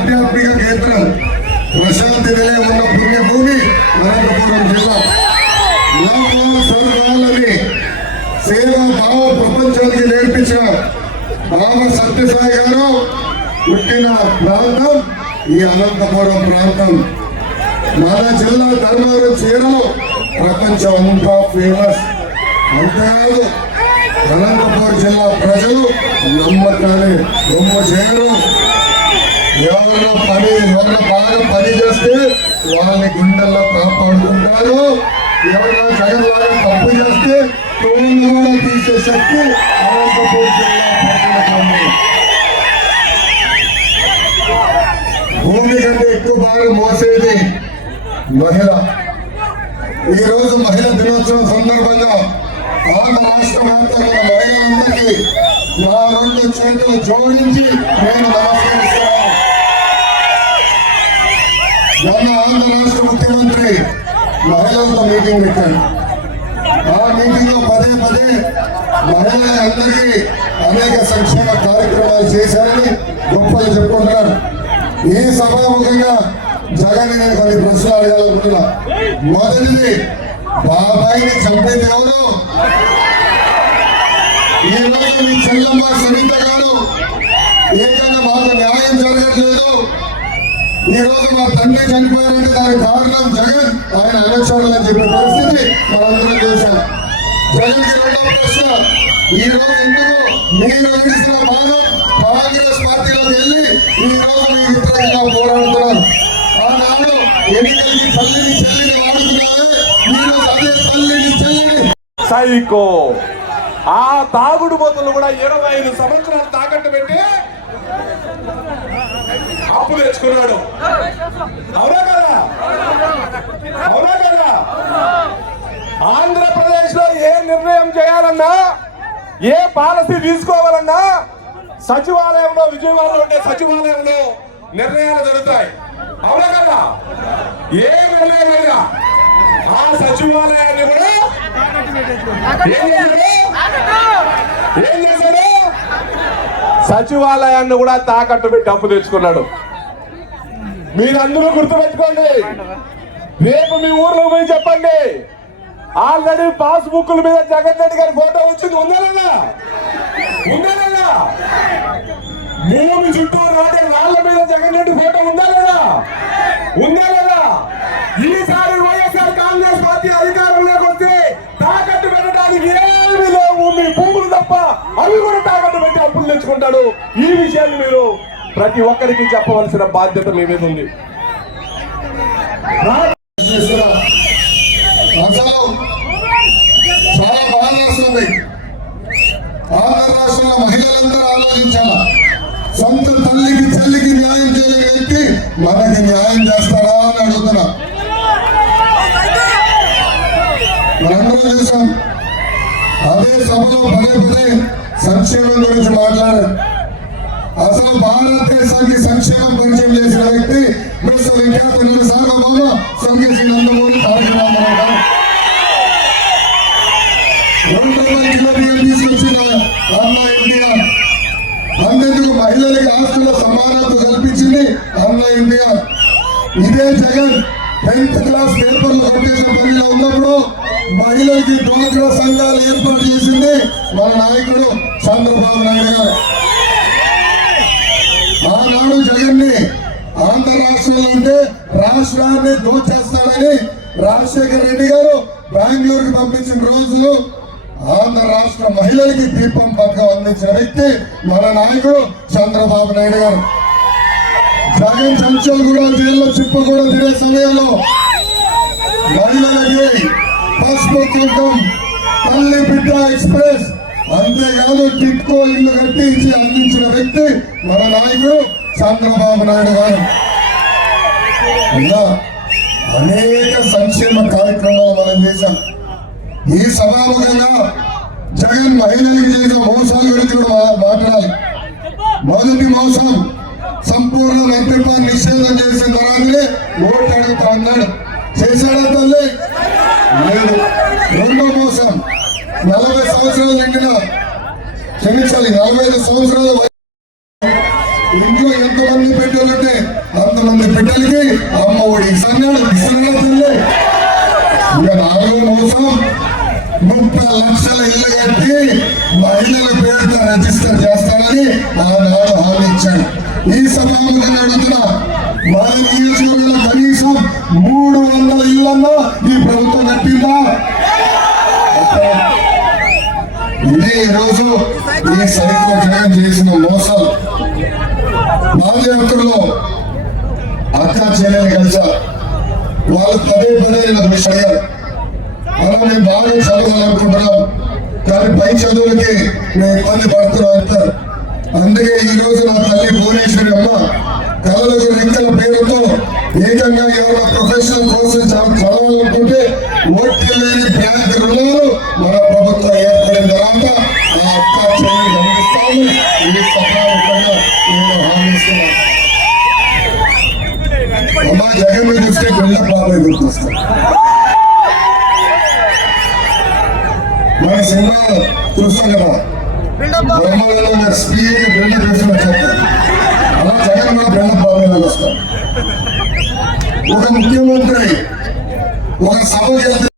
ఆధ్యాత్మిక కేంద్రం ప్రశాంతి నిలయం ఉన్న పుణ్యభూమి అనంతపురం జిల్లా. లోక స్వర్గాలని సేవ భావ ప్రపంచానికి నేర్పించిన బాబా సత్యసాయి గారు పుట్టిన ప్రాంతం ఈ అనంతపురం ప్రాంతం. మన జిల్లా ధర్మవరం చీరలు ప్రపంచం అంతా ఫేమస్ అంతేకాదు అనంతపురం జిల్లా ప్రజలు నమ్మకాన్ని రొమ్మ చేయరు ఎవరు పని ఎవరు బాగా పని చేస్తే వాళ్ళని గుండెల్లో కాపాడుకుంటారు. ఎవరైనా జగన్ లాగా తప్పు చేస్తే తోలు కూడా తీసే శక్తి అనంతపూర్ జిల్లా ప్రజలకు ఉంది. భూమి కంటే ఎక్కువ బాగా మోసేది మహిళ ఈ రోజు మహిళా దినోత్సవం సందర్భంగా ఆంధ్ర రాష్ట్ర వ్యాప్తంగా ఉన్న మహిళలందరికీ నా రెండు చేతులు జోడించి నేను నమస్కరిస్తున్నాను మొన్న ఆంధ్ర రాష్ట్ర ముఖ్యమంత్రి మహిళలతో మీటింగ్ పెట్టాను. ఆ మీటింగ్లో పదే పదే మహిళలందరికీ అనేక సంక్షేమ కార్యక్రమాలు చేశారని గొప్పలు చెప్పుకుంటున్నారు. ఈ సభాముఖంగా జగన్ నేను కొన్ని ప్రశ్నలు అడగాలనుకుంటున్నా మొదటిది బాబాయిని చంపేది ఎవరు? ఈ రోజు మీ చెల్లమ్మ సరిత గారు. ఏకంగా మాకు న్యాయం జరగట్లేదు. ఈ రోజు మా తండ్రి చనిపోయారంటే దానికి కారణం జగన్ ఆయన అనొచ్చాడు అని చెప్పే పరిస్థితి మనందరం చూశాం. జగన్కి రెండవ ప్రశ్న ఈ రోజు ఎందుకు మీరు విడిచిన భాగం కాంగ్రెస్ పార్టీలోకి వెళ్ళి ఈ రోజు మీ వ్యతిరేకంగా పోరాడుతున్నారు? ఆనాడు ఎన్నికలకి తల్లిని చెల్లిని వాడుతున్నారే మీరు అదే తల్లిని చెల్లిని. సైకో. ఆ తాగుడు బొత్తులు కూడా ఇరవై ఐదు సంవత్సరాలు తాకట్టు పెట్టి తెచ్చుకున్నాడు అవునా కదా? అవునా కదా? ఆంధ్రప్రదేశ్లో ఏ నిర్ణయం చేయాలన్నా ఏ పాలసీ తీసుకోవాలన్నా సచివాలయంలో విజయవాడలో ఉండే సచివాలయంలో నిర్ణయాలు జరుగుతాయి. అవునా కదా? ఏ నిర్ణయమైనా ఆ సచివాలయాన్ని కూడా ఏం చేశాడు? సచివాలయాన్ని కూడా తాకట్టు పెట్టి అప్పు తెచ్చుకున్నాడు. మీరందరూ గుర్తుపెట్టుకోండి. రేపు మీ ఊర్లో పోయి చెప్పండి. ఆల్రెడీ పాస్ బుక్ల మీద జగన్ రెడ్డి గారి ఫోటో వచ్చింది. ఉందా ఉందా భూమి చుట్టూ నాటే రాళ్ళ మీద జగన్ రెడ్డి ఫోటో ఉందా లేదా? ఉందా లేదా? ఈసారి వైఎస్ఆర్ కాంగ్రెస్ పార్టీ అధికారంలోకి వస్తే తాకట్టు పెట్టడానికి ఏమి లేవు. మీ భూములు తప్ప అవి కూడా తాకట్టు పెట్టి అప్పులు తెచ్చుకుంటాడు. ఈ విషయాన్ని మీరు ప్రతి ఒక్కరికి చెప్పవలసిన బాధ్యత మీ మీద ఉంది. చేస్తున్న చాలా బాధ ఆంధ్ర రాష్ట్రంలో మహిళలందరూ ఆలోచించాల? సొంత తల్లికి తల్లికి న్యాయం చేయలేని వ్యక్తి మనకి న్యాయం చేస్తారా అని అడుగుతున్నా. మనందరం చూసాం. అదే సభలో పదే పదే సంక్షేమం గురించి మాట్లాడారు. అసలు భారతదేశానికి సంక్షేమం పరిచయం చేసిన వ్యక్తి మిస్టర్ విఖ్యాత నట సార్వభౌమ స్వర్గీయ శ్రీ నందమూరి తారక రామారావు గారు రెండు వందల కిలో తీసుకొచ్చిన అన్న ఎన్టీఆర్ అంతేందుకు మహిళలకి ఆస్తుల సమానత కల్పించింది అన్న ఇండియా. ఇదే జగన్ టెన్త్ క్లాస్ పేపర్లు కొట్టేసిన పనిలో ఉన్నప్పుడు మహిళలకి డోగ్రా సంఘాలు ఏర్పాటు చేసింది మన నాయకుడు చంద్రబాబు నాయుడు గారు ఆనాడు జగన్ని ఆంధ్ర రాష్ట్రంలో ఉంటే రాష్ట్రాన్ని దోచేస్తాడని రాజశేఖర రెడ్డి గారు బెంగళూరుకి పంపించిన రోజులు ఆంధ్ర రాష్ట్ర మహిళలకి దీపం పక్క అందించిన వ్యక్తి మన నాయకుడు చంద్రబాబు నాయుడు గారు. జగన్ సంచల్ కూడా జైల్లో చిప్ప కూడా తినే సమయంలో మహిళలకి పసుపు కుంకం తల్లి బిడ్డ ఎక్స్ప్రెస్ అంతేకాదు టిట్కో ఇల్లు కట్టించి అందించిన వ్యక్తి మన నాయకుడు చంద్రబాబు నాయుడు గారు. అనేక సంక్షేమ కార్యక్రమాలు మనం చేశాం. ఈ సభాముఖంగా జగన్ మహిళలకు చేసిన మోసాల గురించి కూడా మా- మాట్లాడాలి. మొదటి మోసం సంపూర్ణ మద్యపాన్ని నిషేధం చేసిన తర్వాతనే ఓటు అడుగుతా అన్నాడు. చేశాడా తల్లి? లేదు. రెండో మోసం నలభై సంవత్సరాలు నిండిన క్షమించాలి నలభై ఐదు సంవత్సరాల ఇంట్లో ఎంతమంది పెట్టాలంటే లక్షల ఇల్లు కట్టి మహిళల పేరుతో రిజిస్టర్ చేస్తానని ఆనాడు హామీ ఇచ్చాడు ఈ సభాముఖంగా అడుగుతున్నా మన నియోజకవర్గంలో కనీసం మూడు వందల ఇళ్ళన్నా ఈ ప్రభుత్వం కట్టిందా? ఇదే ఈరోజు ఈ సైకిల్ జగన్ చేసిన మోసాలు పాదయాత్రలో అక్క చెల్లెలు కలిసా వాళ్ళు పదే పదే ఇలా దృష్టి అడిగారు. అలా మేము బాగా చదవాలనుకుంటున్నాం. కానీ పై చదువులకి మేము ఇబ్బంది పడుతున్నాం అంటారు. అందుకే ఈ రోజు నా తల్లి భువనేశ్వరి అమ్మ కళలకు రింకల పేరుతో ఏకంగా ఎవరైనా ప్రొఫెషనల్ కోర్సు చదవాలనుకుంటే ఓట్లు లేని బ్యాంక్ రుణాలు మన ప్రభుత్వం ఏర్పడిన తర్వాత ఆ అక్క చెల్లి గమనిస్తాము ఈ సభాముఖంగా నేను హామీస్తున్నాను. అమ్మా జగన్ మీద చూస్తే గుండె బాబాయ్ గుర్తిస్తాను మన సినిమా చూస్తాం కదా బ్రహ్మాండంగా స్పీడ్ బిల్డ్ చేసిన అలా జగన్ మన బ్రహ్మ బాబాయ్ వస్తాం ఒక ముఖ్యమంత్రి ఒక సభ చేస్తే